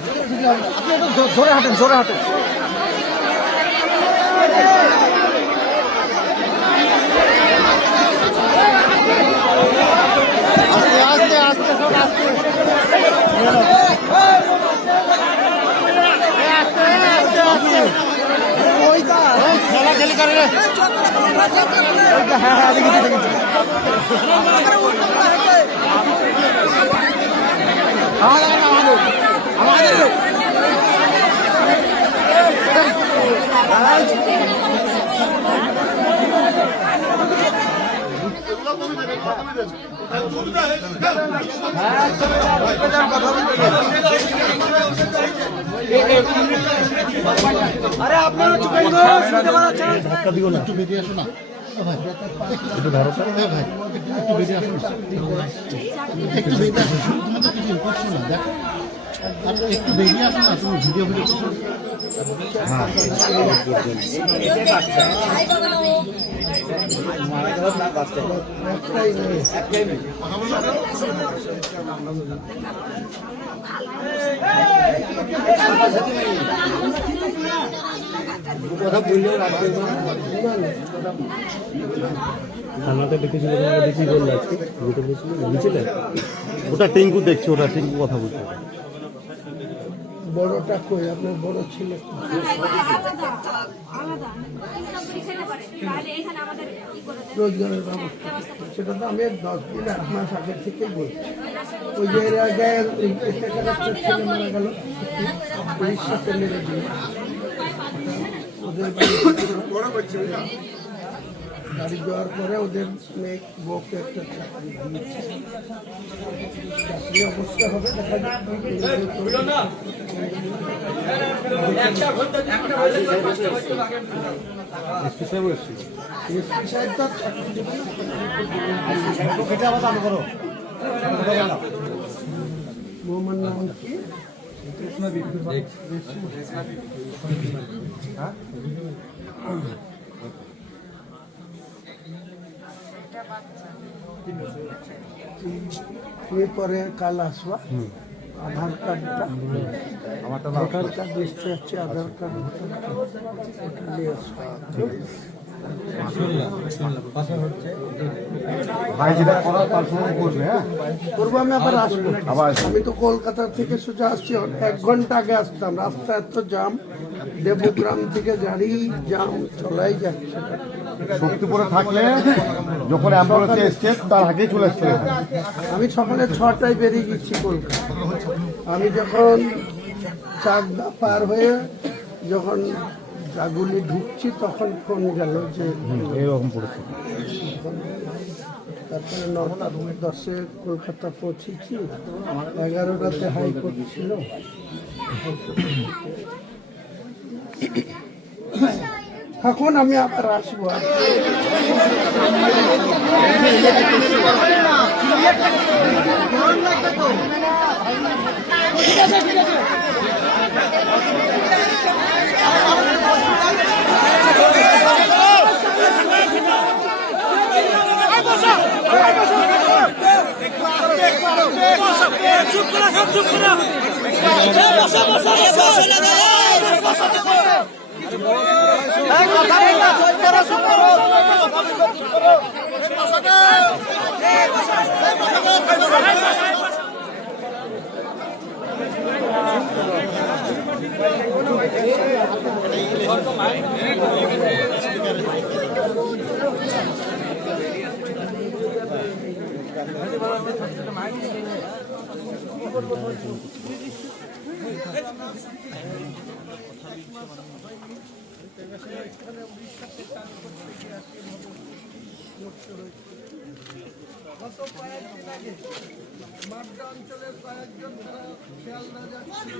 আপনি একটু জোরে হাঁটেন জোরে হাঁটেন। আস্তে আস্তে সব আস্তে। খেলা খেলি করে হ্যাঁ হ্যাঁ দেখেছি দেখেছি। আরে আপনারা না ভাই একটু বেরিয়ে আসো না একটু বেরিয়ে আসো তোমার তো একটু বেরিয়ে আসো না তুমি ভিডিও ভিডিও করছ দেখি ওটা টিঙ্কু দেখছে ওটা টিঙ্কু কথা বলছে। বড়টা কই আপনার বড় ছেলে রোজগারের ব্যবস্থা সেটা তো আমি দশ দিন এক মাস আগে থেকে বলছি ওই যে এর আগে ছেলে মারা গেল উড়িষ্যাতে মেরে দিয়ে ওদের গাড়ি যাওয়ার পরে ওদের মেয়ে বউকে একটা চাকরি দিয়েছে। চাকরি অবস্থা হবে দেখা যাবে নাম কি? তুমি পরে কাল আসবা। আধার কার্ডটা। ভোটার কার্ড নিশ্চয় আছে আধার কার্ড। ওটা নিয়ে আসবা। ভাই যেটা করার তার সঙ্গে করবে হ্যাঁ? করব আমি আবার আসব। আমি তো কলকাতা থেকে সোজা আসছি এক ঘণ্টা আগে আসতাম। রাস্তা এত জাম দেবগ্রাম থেকে গাড়ি জাম চলাই যাচ্ছে শক্তিপুরে থাকলে যখন অ্যাম্বুলেন্সে এসছে তার আগেই চলে এসছে আমি সকালে ছটায় বেরিয়ে গেছি কলকাতা। আমি যখন চাকদা পার হয়ে যখন জাগুলি ঢুকছি তখন ফোন গেল যে এইরকম পড়েছে তারপরে নটা দশে কলকাতা পৌঁছেছি। এগারোটাতে হাইকোর্ট ছিল। এখন আমি আবার আসব। আর গত অঞ্চলের কয়েকজন তারা শিয়ালদা যাচ্ছিল